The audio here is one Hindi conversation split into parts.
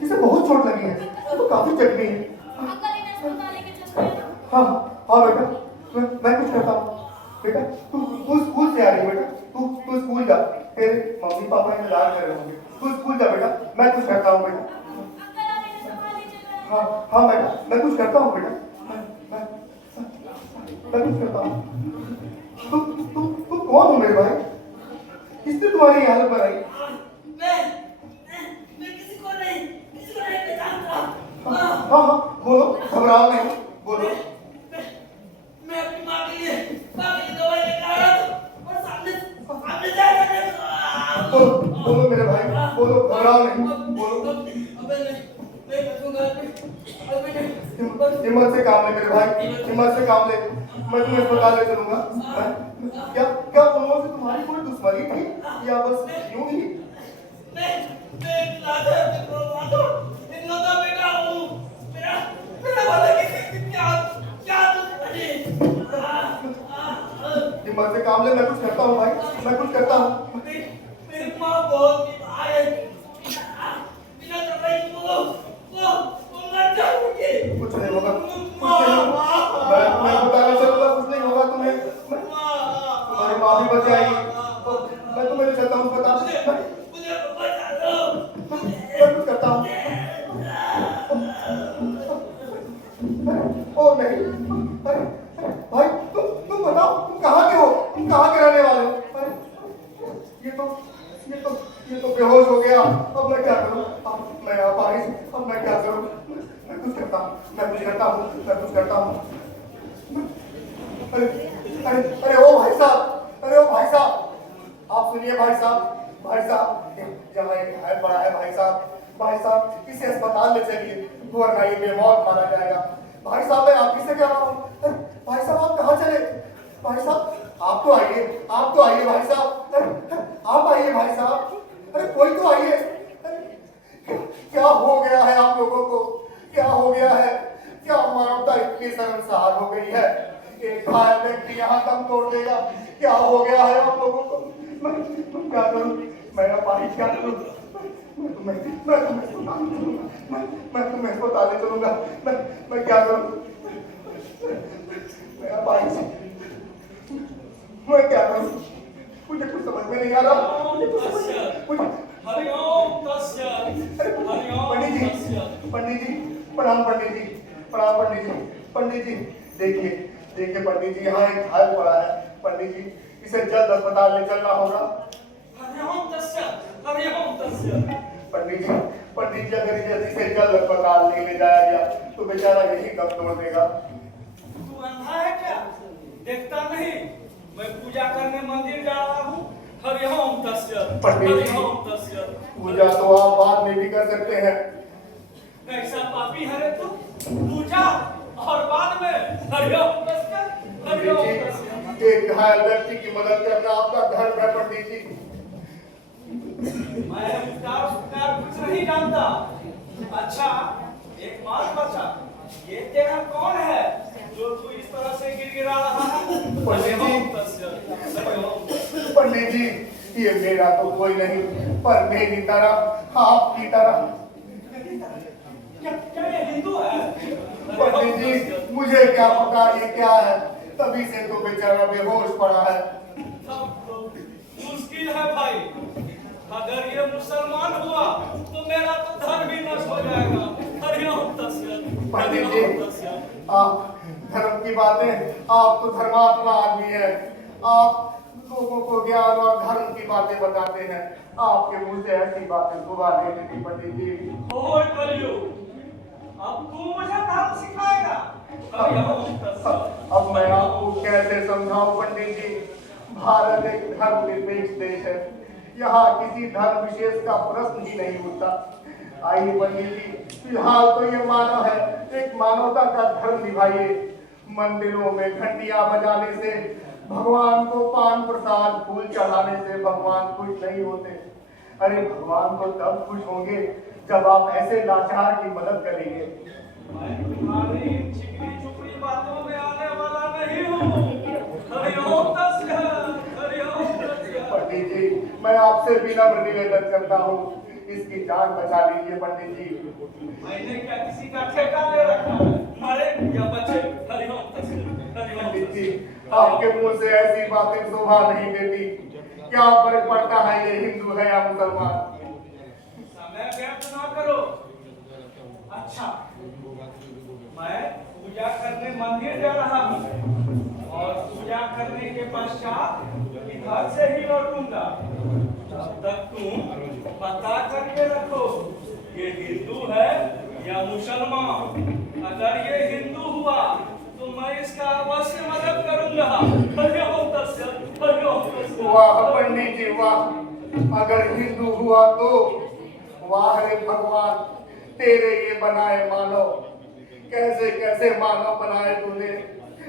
इसे बहुत चोट लगी है, तो काफी जख्मी है। हाँ हाँ बेटा, मैं कुछ करता हूँ। बेटा तू स्कूल से आ रही है बेटा, तू स्कूल जा, तेरे मम्मी पापा इंतजार कर रहे होंगे। तू स्कूल जा बेटा, मैं कुछ करता हूँ बेटा। हाँ हाँ बेटा, मैं कुछ करता हूँ बेटा, मैं कुछ करता हूँ। तू कौन हो मेरे भाई? किसने तुम्हारी हालत बनाई? मैं किसी को नहीं पहचानता। हाँ हाँ बोलो, घबराओ नहीं, बोलो। मैं अपनी माँ के लिए दवाई लेकर आ रहा था और सामने जाकर बोलो मेरे भाई, बोलो, घबराओ नहीं, बोलो। अबे नहीं बचूंगा। हिम्मत से काम ले मेरे भाई, हिम्मत से काम ले। मैं तुम्हें अस्पताल ले चलूंगा। क्या उन लोगों से तुम्हारी कोई दुश्मनी थी या बस यूं ही? मैं एक लौता बेटा हूँ। मेरा वाला क्या दुश्मनी? हिम्मत से काम ले, मैं कुछ करता हूँ भाई, मैं कुछ करता हूँ। मेरी माँ बहुत बीमार है। बिना दवाई वो मर जाएगी। कुछ नहीं होगा, मैं बताने चलूंगा, कुछ नहीं होगा तुम्हें। तुम्हारी माँ भी बच जाएगी। मैं तुम्हें ले चलता हूँ अस्पताल। मुझे बचा दो। मैं कुछ करता हूँ। ओ नहीं, अरे भाई तुम बताओ, तुम कहाँ के हो? तुम कहाँ के रहने वाले हो? अरे ये तो बेहोश हो गया। अब मैं क्या करूं? अब मैं आ पानी से, अब मैं क्या करूं? मैं कुछ करता हूं। अरे ओ भाई साहब, आप सुनिए भाई साहब, यहाँ एक घायल पड़ा है भाई साहब, इसे अस्पताल ले चलिए, वरना ये बेमौत मारा जाएगा। भाई साहब, मैं आप किससे कह रहा हूँ? भाई साहब, आप कहाँ चले? भाई साहब, आप तो आइए भाई साहब, आप आइए भाई साहब। अरे कोई तो आइए। क्या हो गया है आप लोगों को? क्या हो गया है? क्या मानवता इतनी शर्मसार हो गई है? एक घायल व्यक्ति यहाँ दम तोड़ देगा। क्या हो गया है आप लोगों को? मैं क्या करूं? मैं पानी क्या करूं? मैं तुम्हें अस्पताल ले चलूंगा। मैं क्या करूं? मैं पानी से मैं क्या करूं? मुझे कुछ समझ में नहीं आ रहा। पंडित जी, प्रणाम पंडित जी, देखिए पंडित जी, यहाँ एक घायल पड़ा है। पंडित जी, इसे जल्द अस्पताल ले चलना होगा। पंडित जी, अगर इसे जल्द अस्पताल ले जाया गया तो बेचारा यही दम तोड़ देगा। तू अंधा है क्या? देखता नहीं? मैं पूजा करने मंदिर जा रहा हूँ। पंडित जी, पूजा तो आप बाद में भी कर सकते हैं। कैसा पापी है रे तू? पूजा और बाद में हरिओम पंडित जी, एक घायल व्यक्ति की मदद करना आपका धर्म है पंडित जी। मैं उपकार कुछ नहीं जानता। अच्छा, एक बात बता, ये तेरा कौन है जो तू इस तरह से गिड़गिड़ा रहा है? पंडित जी, ये मेरा तो कोई नहीं, पर मेरी तरह, आपकी तरह। क्या ये हिंदू है? पंडित जी, मुझे क्या पता ये क्या है, तभी से तो बेचारा बेहोश पड़ा है। मुश्किल है भाई। अगर ये मुसलमान हुआ तो मेरा तो धर्म ही नष्ट हो जाएगा। हरिओम तस्सत, पंडित हरिओम जी, तस्सत। आप धर्म की बातें, आप तो धर्मात्मा आदमी है, आप लोगों को ज्ञान और धर्म की बातें बताते हैं, आपके मुंह से ऐसी बातें सुबह नहीं देती पंडित जी। और कलियो, अब तू मुझे धर्म सिखाएगा। हरिओम तस्सत। अब मैं आपको कैसे समझाऊं पंडित जी, भारत एक धर्मनिरपेक्ष देश है, यहाँ किसी धर्म विशेष का प्रश्न ही नहीं उठता। आइए पंडित जी, फिलहाल तो ये मानव है, एक मानवता का धर्म निभाइए। मंदिरों में घंटियां बजाने से, भगवान को पान प्रसाद फूल चढ़ाने से भगवान खुश नहीं होते। अरे भगवान तो तब खुश होंगे जब आप ऐसे लाचार की मदद करेंगे। मैं तुम्हारी इन चिकनी चुपड़ी बातों में आने वाला नहीं हूँ। हरिओम तस्सत, हरिओम तस्सत। पंडित जी, मैं आपसे विनम्र निवेदन करता हूँ, इसकी जान बचा लीजिए पंडित जी। मैंने क्या किसी का ठेका ले रखा है? मरे या बचे? हरिओम तस्सत, हरिओम पंडित जी, तस्सत। आपके मुंह से ऐसी बातें शोभा नहीं देती। क्या फर्क पड़ता है ये हिंदू है या मुसलमान? समय व्यर्थ ना करो। अच्छा, मैं पूजा करने मंदिर जा रहा हूँ और पूजा करने के पश्चात इधर से ही लौटूंगा। तब तक तुम पता करके रखो ये हिंदू है या मुसलमान। अगर ये हिंदू हुआ तो मैं इसका अवश्य मदद करूंगा। हरिओम तस्सत, हरिओम तस्सत। वाह पंडित जी वाह, अगर हिंदू हुआ तो वाह रे भगवान, तेरे ये बनाए मानव, कैसे कैसे मानव बनाए तूने।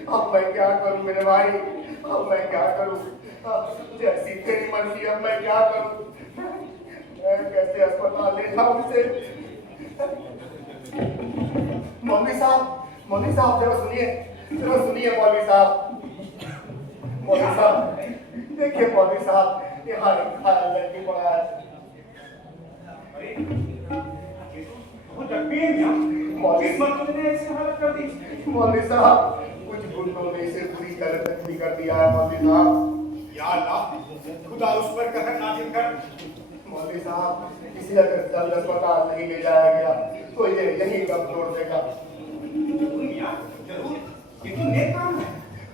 अब मैं क्या करूं मेरे भाई, अब मैं क्या करूं, जैसी तेरी मर्जी, अब मैं क्या करूं, मैं कैसे अस्पताल ले जाऊं उसे। मौलवी साहब जरा सुनिए, जरा सुनिए मौलवी साहब। मौलवी साहब देखिए, मौलवी साहब यहाँ एक लड़की पड़ा है। मौलवी साहब कुछ गुंडों ने इसे पूरी तरह जख्मी कर दिया है मौलवी साहब। या अल्लाह, खुदा उस पर कहर नाजिल कर। मौलवी साहब इसे अगर जल्द अस्पताल नहीं ले जाया गया तो ये यहीं दम तोड़ देगा। मियां, जरूर, ये तो नेक काम है,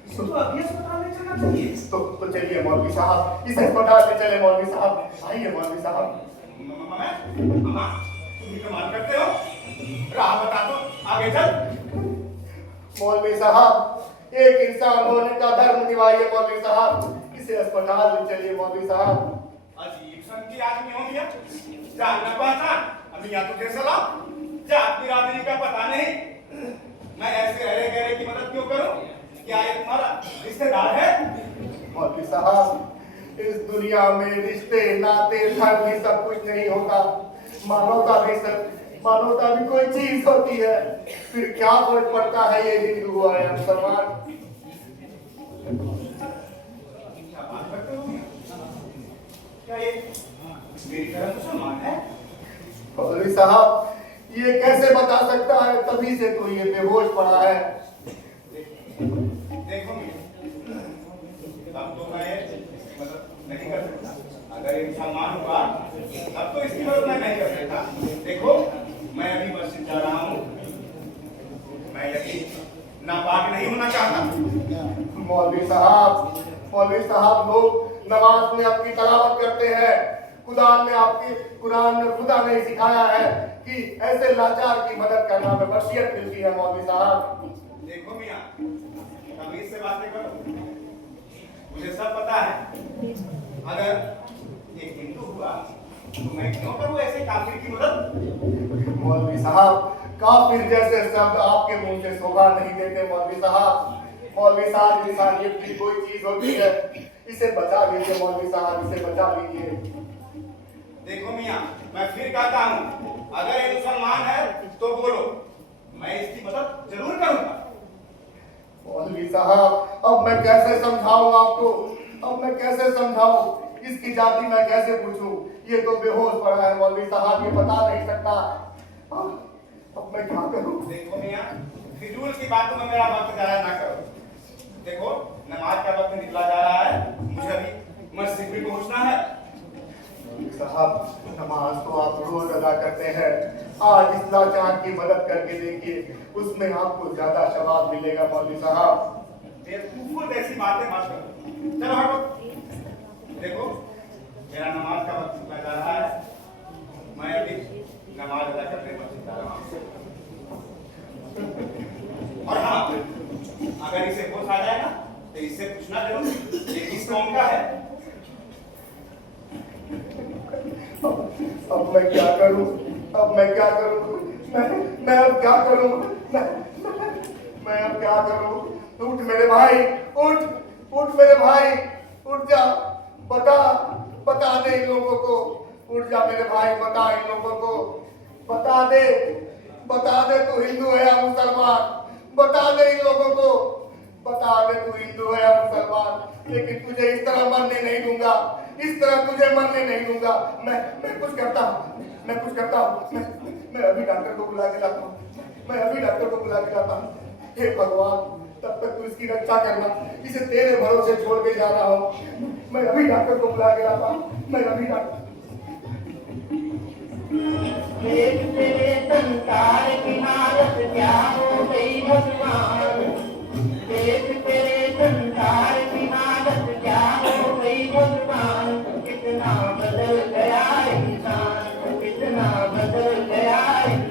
इसको तो अभी अस्पताल ले जाना चाहिए। तो चलिए मौलवी साहब, इसे अस्पताल ले चले मौलवी साहब, आइए मौलवी साहब। मामा, तुम भी कमाल करते हो, राह बता दो, आगे चल। मौलवी साहब एक इंसान होने का धर्म निभाइए मौलवी साहब, इसे अस्पताल ले चलिए मौलवी साहब। अजीब सन की आदमी हो मियां, जानना पहचान, अभी या तुझे सलाम, जात बिरादरी का पता नहीं। मैं ऐसे अरे गहरे की मदद क्यों करूं? क्या ये तुम्हारा रिश्तेदार है? मौलवी साहब इस दुनिया में रिश्ते नाते धर्म ही सब कुछ नहीं होता, मानवता भी कोई चीज होती है। फिर क्या फर्क पड़ता है ये हिंदू हुआ या मुसलमान। क्या बात करते हो मियां? क्या ये मेरी तरह मुसलमान है? मौलवी साहब ये कैसे बता सकता है, तभी से तो ये बेहोश पड़ा है। देखो मियां, अब तो मैं मदद नहीं कर सकता। अगर ये मुसलमान हुआ तब तो इसकी मदद मैं नहीं कर सकता। देखो, मैं अभी मस्जिद जा रहा हूँ, मैं यकीन नापाक नहीं होना चाहता। मौलवी साहब लोग नमाज में अपनी तलावत करते हैं, कुरान में खुदा ने सिखाया है कि ऐसे लाचार की मदद करना में बरकत मिलती है मौलवी साहब। देखो मियां, तमीज से बातें करो, मुझे सब पता है। अगर एक हिंदू हुआ तो मैं क्यों करूं ऐसे काफिर की मदद? मौलवी साहब काफिर जैसे शब्द आपके मुंह से शोभा नहीं देते मौलवी साहब इंसानियत की कोई चीज होती है, इसे बचा लीजिए मौलवी साहब, इसे बचा लीजिए। देखो मियां, मैं फिर कहता हूं, अगर ये मुसलमान है तो बोलो, मैं इसकी मदद जरूर करूंगा। मौलवी साहब अब मैं कैसे समझाऊं आपको, अब मैं कैसे समझाऊं, इसकी जाति मैं कैसे पूछूं, ये तो बेहोश पड़ा है मौलवी साहब, ये बता नहीं सकता। अब मैं क्या करूं? देखो मियां, फिजूल की बातों में मेरा वक्त जाया ना करो। देखो, नमाज का वक्त निकला जा रहा है, मुझे अभी मस्जिद भी पहुंचना है। साहब, नमाज तो आप रोज अदा करते हैं, आज इस लाचार की मदद करके देखिए, उसमें आपको ज्यादा सवाब मिलेगा मौलवी साहब। बेवकूफों जैसी बातें मत करो। चलो हटो। देखो मेरा नमाज का वक्त चला जा रहा है, मैं अभी नमाज अदा करने मस्जिद जा रहा हूँ। और हाँ, अगर इसे होश आ जाए ना तो इससे पूछना जरूर ये किस कौम का है। अब मैं क्या करूं? अब मैं क्या करूं? मैं अब क्या करूं? मैं अब क्या करूं? उठ मेरे भाई, उठ मेरे भाई, उठ जा, बता दे इन लोगों को, उठ जा मेरे भाई, बता इन लोगों को, बता दे तू हिंदू है या मुसलमान, बता दे इन लोगों को, बता दे तू हिंदू है या मुसलमान, लेकिन तुझे इस तरह मरने नहीं दूंगा, इस तरह तुझे मरने नहीं दूंगा। मैं कुछ करता हूँ, मैं अभी डॉक्टर को बुला के लाता हूँ, हे भगवान, तब तक तू इसकी रक्षा करना, इसे तेरे भरोसे छोड़ के जा रहा हूँ। मैं अभी डॉक्टर को बुला के लाता हूँ, मैं अभी डॉक्टर। तेरे संसार की हालत क्या हो गई भगवान, तेरे संसार की हालत क्या हो गई भगवान, कितना बदल गया इंसान, कितना बदल गया इंसान।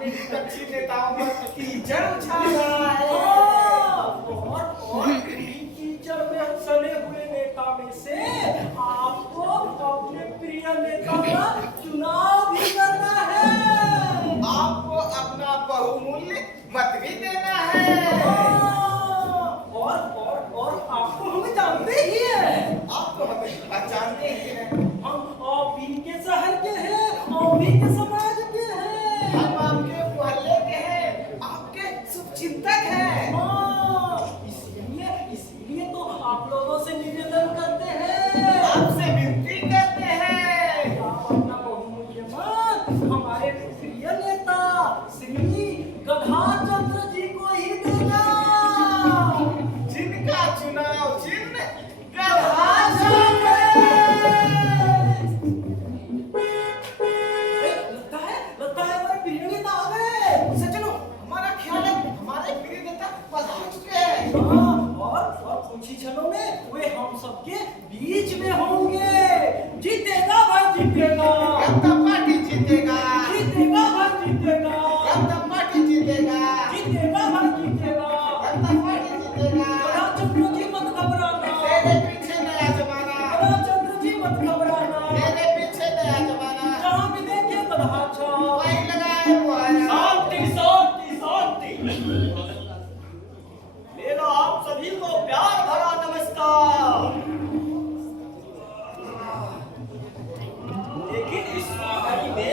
विपक्षी नेताओं पर कीचड़ उछाल रहा है। और कीचड़ में सने हुए नेता में से आपको अपने प्रिय नेता का चुनाव भी करना है। आपको अपना बहुमूल्य मत भी देना है। और आपको हम जानते ही हैं। आपको हमें पहचानते ही हैं। हम आप ही के शहर के हैं, आप ही के समाज के हैं। हम आपके मोहल्ले के हैं, आपके शुभचिंतक हैं। इसीलिए तो आप लोगों से निवेदन करते हैं, आपसे विनती करते हैं। आप अपना बहुमूल्य मत हमारे प्रिय नेता श्री गधाचंद्र जी को ही देना, जिनका चुनाव चिन्ह गधाचंद्र। लगता है हमारे प्रिय नेता आ गए। उसे चलो, हमारा ख्याल है हमारे प्रिय नेता पधार चुके हैं। और कुछ ही क्षणों में वे हम सबके बीच में होंगे। जीतेगा भाई, जीतेगा। जनता पार्टी जीतेगा। जीतेगा भाई, जीतेगा। जनता पार्टी जीतेगा। जीतेगा भाई, जीतेगा। जनता पार्टी जीतेगा। गधाचंद्र जी मत घबराना। तेरे पीछे नया जमाना। गधाचंद्र जी मत घबराना। तेरे पीछे नया जमाना। जहाँ भी देखे गधाचा। वही लगाए वो है। शांति शांति शांति। मेरा आप सभी को प्यार भरा नमस्कार। लेकिन इस महामारी में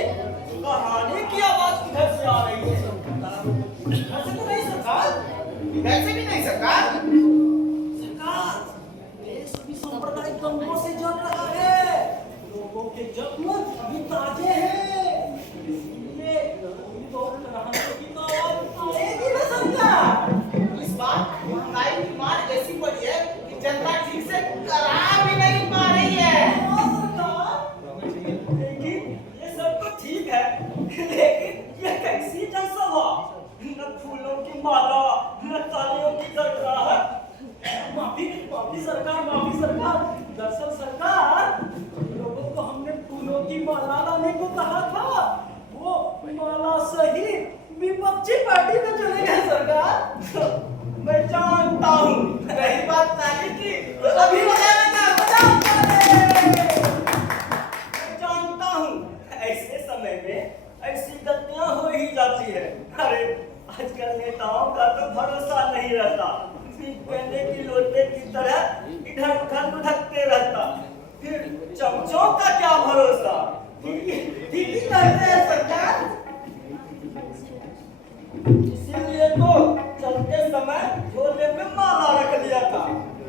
कहानी की आवाज किधर से आ रही है? ऐसे तो नहीं सरकार। वैसे भी नहीं सरकार। सरकार, देश अभी सांप्रदायिक दंगों से जल रहा है। लोगों के जख्म अभी ताजे हैं। इसलिए कोई तो कराने की तो आवाज आएगी ना सरकार। इस बार महंगाई की मार ऐसी पड़ी है कि जनता ठीक से करा भी नहीं पा रही है। हाँ सरकार, लेकिन ये सब तो ठीक है, लेकिन ये कैसी जनसभा? न फूलों की माला, न तालियों की गड़गड़ाहट। माफी सरकार। दरअसल सरकार, लोगों को हमने फूलों की माला लाने को कहा था। वो माला सहित विपक्षी पार्टी में चले गए सरकार। मैं जानता हूँ। रही बात ताली की, तो अभी बजाना ताली। मैं जानता हूँ, ऐसे समय में ऐसी गलतियां हो ही जाती है। अरे आजकल नेताओं का तो भरोसा नहीं रहता। पहले की लोटे की तरह इधर उधर लुढ़कते रहता। फिर चमचों का क्या भरोसा? ठीक ही करते हैं सरकार। इसीलिए तो चलते समय झोले में माला रख दिया था।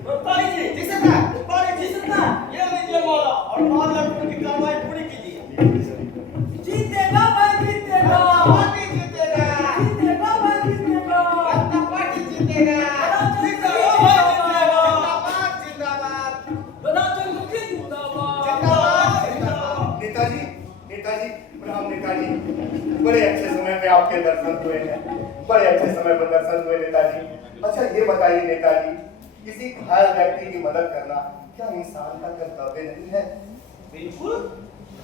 रुपाली जी, जी सरकार। रुपाली जी सरकार, ये लीजिए माला और माला की कार्रवाई पूरी कीजिए। जीतेगा भाई जीतेगा। पार्टी जीतेगा। जीतेगा भाई जीतेगा। अपना पार्टी जीतेगा। जिंदाबाद जिंदाबाद। जिंदाबाद जिंदाबाद। नेताजी, नेताजी, प्रणाम नेताजी। बड़े अच्छे समय पे आपके दर्शन हुए हैं, बड़े अच्छे समय पर दर्शन हुए नेताजी। अच्छा ये बताइए नेताजी, किसी घायल व्यक्ति की मदद करना क्या इंसान का कर्तव्य नहीं है? बिल्कुल,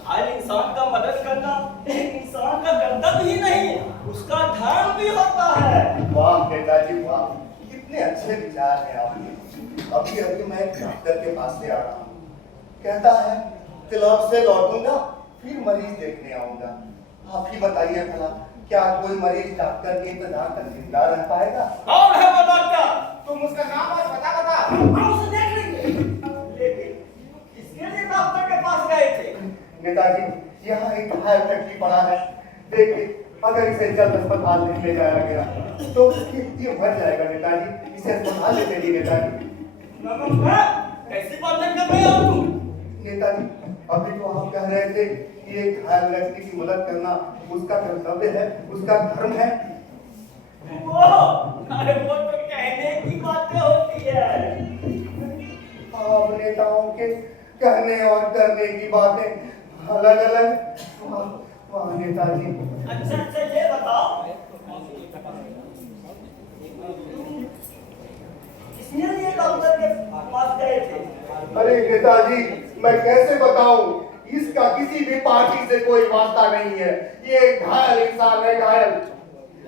हर इंसान का मदद करना एक इंसान का कर्तव्य ही नहीं, उसका धर्म भी होता है। वाह नेताजी वाह, कितने अच्छे विचार हैं आपके। अभी अभी मैं एक डॉक्टर के पास से आ रहा हूँ, कहता है क्लब से लौटूंगा फिर मरीज देखने आऊंगा। आप ही बताइए भला, क्या कोई मरीज डॉक्टर के इंतजार तक जिंदा रह पाएगा? कौन है वो डॉक्टर? तुम उसका नाम और पता बता। हम उसे देख लेंगे। लेकिन इसके लिए डॉक्टर के पास गए थे। नेताजी यहाँ एक घायल व्यक्ति पड़ा है, देखिए अगर इसे जल्द अस्पताल नहीं ले जाया गया तो ये मर जाएगा नेताजी। इसे अस्पताल ले चलिए नेताजी। नमस्कार, कैसी बातें कर रहे हो तुम? नेताजी अभी तो आप कह रहे थे कि एक घायल व्यक्ति की मदद करना उसका कर्तव्य है, उसका धर्म है। अरे वो तो कहने की बातें होती है। आप नेताओं के कहने और करने की बातें अलग अलग। वाह नेताजी। अच्छा ये बताओ, किसने लिए डॉक्टर के पास गए थे? अरे नेताजी मैं कैसे बताऊं, इसका किसी भी पार्टी से कोई वास्ता नहीं है। ये एक घायल इंसान है, घायल।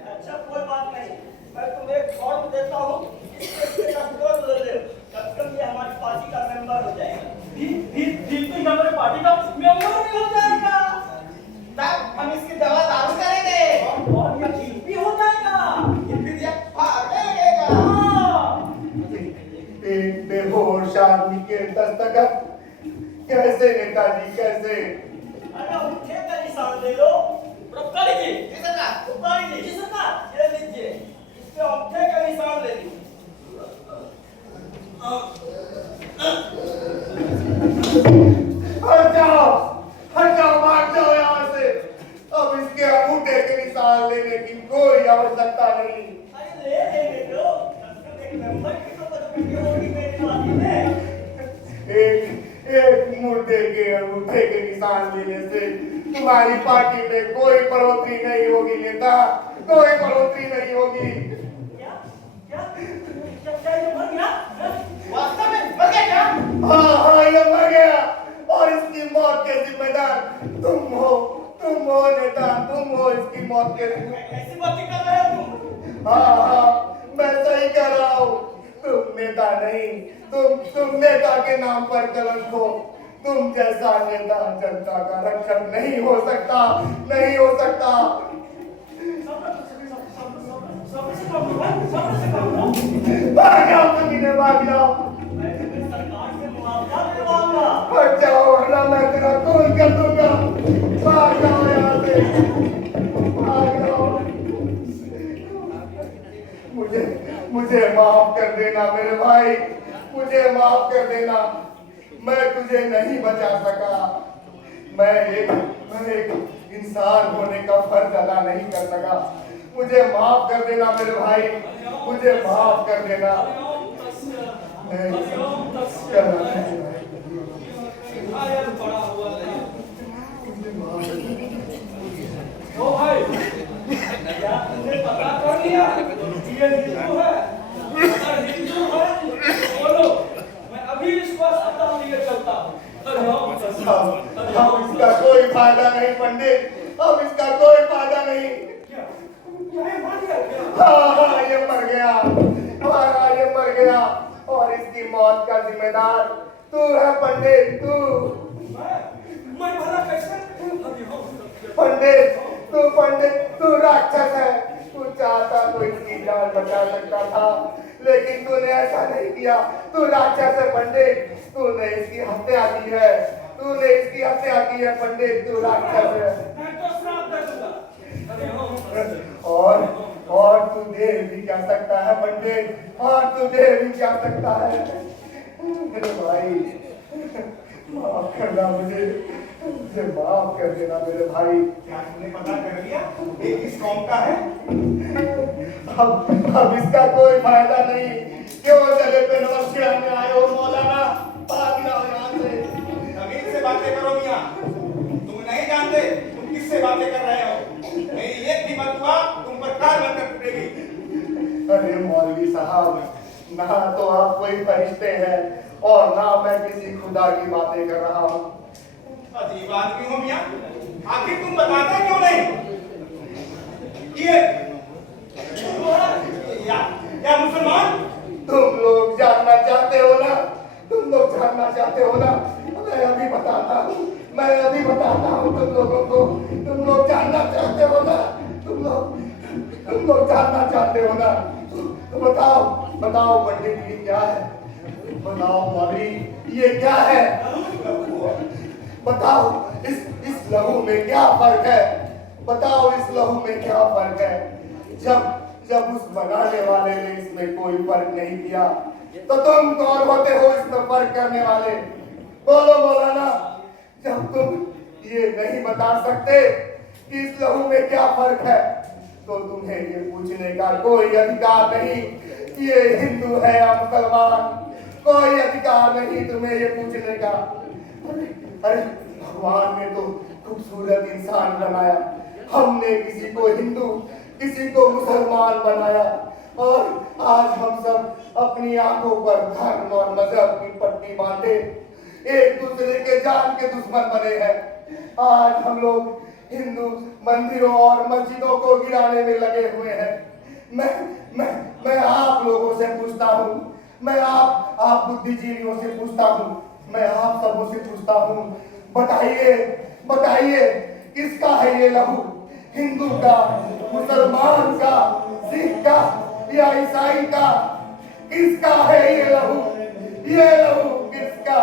अच्छा कोई बात नहीं, मैं तुम्हें एक फॉर्म देता हूँ, इसके कंट्रोल ले ले, कब ये हमारी पार्टी का मेंबर हो जाएगा। फिर तो हमारे पार्टी का मेंबर भी हो जाएगा। तब हम इसकी दवा दारू करेंगे और ये ठीक भी हो जाएगा। ये फिर ये भागने लगेगा। हाँ। एक बेहोश आदमी के दस्तखत कैसे नेताजी कैसे? अरे उठे का निशान ले लो। रुपाली जी, जी सरकार। रुपाली जी सरकार, ये लीजिए, इस पे उठे का निशान ले लीजिए। हट जाओ, हट जाओ, भाग जाओ यहाँ से। अब इसके अंगूठे के निशान लेने की कोई आवश्यकता नहीं। अरे ले लेंगे तो, एक मेंबर की तो पदवी होगी मेरी पार्टी में। एक मुर्दे के अंगूठे के निशान लेने से तुम्हारी पार्टी में कोई बढ़ोतरी नहीं होगी नेता, कोई बढ़ोतरी नहीं होगी। क्या क्या ये मर गया? वास्तव में मर गया क्या? हाँ हाँ ये मर गया और इसकी मौत के जिम्मेदार तुम हो नेता, तुम हो इसकी मौत के। ऐसी बातें कर रहे हो तुम? हाँ मैं सही कह रहा हूँ। तुम नेता नहीं, तुम नेता के नाम पर कलंक हो। तुम जैसा नेता जनता का रक्षक नहीं हो सकता, नहीं हो सकता। भाग जाओ कमीने, भाग जाओ। सरकार से मुआवजा दिलवाऊंगा। हट जाओ वरना मैं तेरा खून कर दूंगा। भाग जाओ यहाँ से, भाग जाओ। मुझे माफ कर देना मेरे भाई, मुझे माफ कर देना। मैं तुझे नहीं बचा सका। मैं एक इंसान होने का फर्ज अदा नहीं कर सका। मुझे माफ कर देना मेरे भाई, मुझे माफ कर देना। ओ भाई, क्या तुमने पता कर लिया? ये हिंदू है। अगर हिंदू है तो बोलो, मैं अभी इसको अस्पताल लिए चलता हूँ। अब इसका कोई फायदा नहीं पंडित, अब इसका कोई फायदा नहीं। हाँ ये मर गया, हाँ ये मर गया और इसकी मौत का जिम्मेदार तू है पंडित, तू। मैं भला कैसे? पंडित तू राक्षस है। तू चाहता तो इसकी जान बचा सकता था, लेकिन तूने ऐसा नहीं किया। तू राक्षस है पंडित, तूने इसकी हत्या की है, तूने इसकी हत्या की है पंडित, तू राक्षस है। मैं तो श्राप दे दूंगा। अरे हो और तू दे भी क्या सकता है पंडित, और तू दे भी क्या सकता है। मेरे भाई माफ करना मुझे माफ कर देना मेरे भाई। क्या तुमने पता कर लिया ये किस कौम का है? अब इसका कोई फायदा नहीं। क्यों जगह पे नमस्ते में आए हो मौलाना, भाग जाओ यहाँ से। तमीज से बातें करो मियां, तुम नहीं जानते तुम किससे बातें कर रहे हो। मेरी एक भी बददुआ तुम पर कार बनकर टूटेगी। अरे मौलवी साहब, ना तो आप कोई फरिश्ते हैं और ना मैं किसी खुदा की बातें कर रहा हूँ। अजीब आदमी हो मियां, आखिर तुम बताते क्यों नहीं? ये या मुसलमान? तुम लोग जानना चाहते हो ना, तुम लोग जानना चाहते हो ना, मैं अभी बताता हूँ, मैं अभी बताता हूँ तुम लोगों को। तुम लोग जानना चाहते हो ना, तुम लोग जानना चाहते हो ना, तो बताओ बताओ पंडित ये क्या है, बताओ मौलवी ये क्या है, बताओ इस लहू में क्या फर्क है, बताओ इस लहू में क्या फर्क है। जब उस बनाने वाले ने इसमें कोई फर्क नहीं किया तो तुम कौन होते हो इसमें फर्क करने वाले? बोलो मौलाना, जब तुम ये नहीं बता सकते कि इस लहू में क्या फर्क है तो तुम्हें ये पूछने का कोई अधिकार नहीं कि ये हिंदू है या मुसलमान। कोई अधिकार नहीं तुम्हें ये पूछने का। अरे भगवान ने तो खूबसूरत इंसान बनाया, हमने किसी को हिंदू किसी को मुसलमान बनाया और आज हम सब अपनी आंखों पर धर्म और मजहब की पट्टी बांधे एक दूसरे के जान के दुश्मन बने हैं। आज हम लोग हिंदू मंदिरों और मस्जिदों को गिराने में लगे हुए हैं। मैं आप लोगों से पूछता हूँ, मैं आप बुद्धिजीवियों से पूछता हूँ, मैं आप सबों से पूछता हूँ, बताइए किसका है ये लहू? हिंदू का, मुसलमान का, सिख का या ईसाई का? किसका है ये लहू? ये लहू किसका?